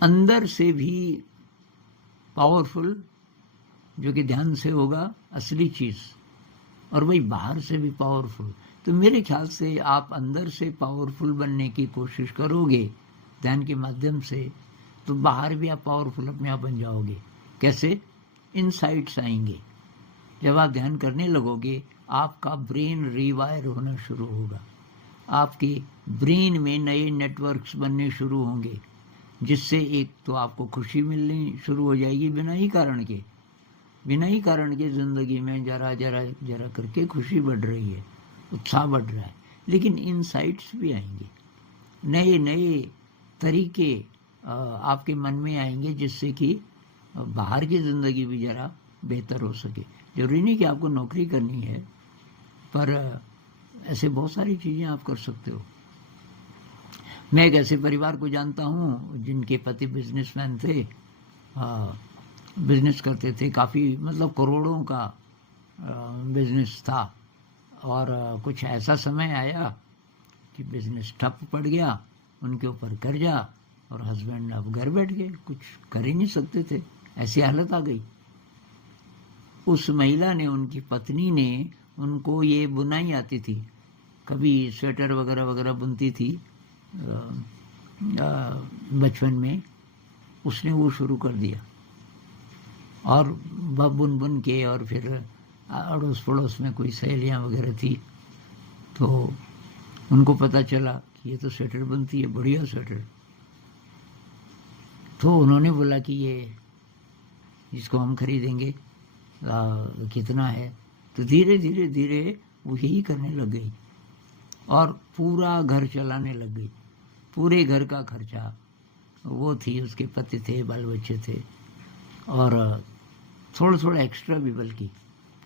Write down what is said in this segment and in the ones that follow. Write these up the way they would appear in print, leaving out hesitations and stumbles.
अंदर से भी पावरफुल, जो कि ध्यान से होगा असली चीज़, और वही बाहर से भी पावरफुल। तो मेरे ख्याल से आप अंदर से पावरफुल बनने की कोशिश करोगे ध्यान के माध्यम से, तो बाहर भी आप पावरफुल अपने आप बन जाओगे। कैसे? इनसाइट्स आएंगे। जब आप ध्यान करने लगोगे, आपका ब्रेन रिवायर होना शुरू होगा, आपके ब्रेन में नए नेटवर्क्स बनने शुरू होंगे, जिससे एक तो आपको खुशी मिलनी शुरू हो जाएगी बिना ही कारण के। ज़िंदगी में जरा जरा जरा करके खुशी बढ़ रही है, उत्साह बढ़ रहा है, लेकिन इनसाइट्स भी आएंगे, नए नए तरीके आपके मन में आएंगे, जिससे कि बाहर की ज़िंदगी भी ज़रा बेहतर हो सके। जरूरी नहीं कि आपको नौकरी करनी है, पर ऐसे बहुत सारी चीज़ें आप कर सकते हो। मैं एक ऐसे परिवार को जानता हूँ जिनके पति बिजनेसमैन थे, बिजनेस करते थे, काफ़ी मतलब करोड़ों का बिजनेस था, और कुछ ऐसा समय आया कि बिजनेस ठप पड़ गया, उनके ऊपर कर्जा, और हस्बैंड अब घर बैठ गए, कुछ कर ही नहीं सकते थे, ऐसी हालत आ गई। उस महिला ने, उनकी पत्नी ने, उनको ये बुनाई आती थी, कभी स्वेटर वगैरह वगैरह बुनती थी बचपन में, उसने वो शुरू कर दिया, और बुन बुन के, और फिर अड़ोस पड़ोस में कोई सहेलियाँ वगैरह थी, तो उनको पता चला कि ये तो स्वेटर बुनती है, बढ़िया स्वेटर। तो उन्होंने बोला कि ये इसको हम खरीदेंगे, कितना है? तो धीरे धीरे धीरे वो यही करने लग गई, और पूरा घर चलाने लग गई, पूरे घर का खर्चा वो थी, उसके पति थे, बाल बच्चे थे, और थोड़ा थोड़ा एक्स्ट्रा भी, बल्कि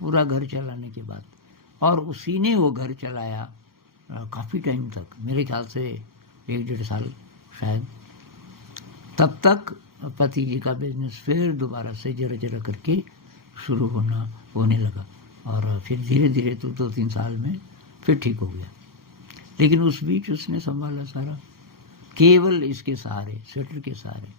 पूरा घर चलाने के बाद। और उसी ने वो घर चलाया काफ़ी टाइम तक, मेरे ख्याल से 1-1.5 साल शायद। तब तक पति जी का बिजनेस फिर दोबारा से जरा जरा करके शुरू होने लगा, और फिर धीरे धीरे तो 2-3 साल में फिर ठीक हो गया। लेकिन उस बीच उसने संभाला सारा, केवल इसके सहारे, स्वेटर के सहारे।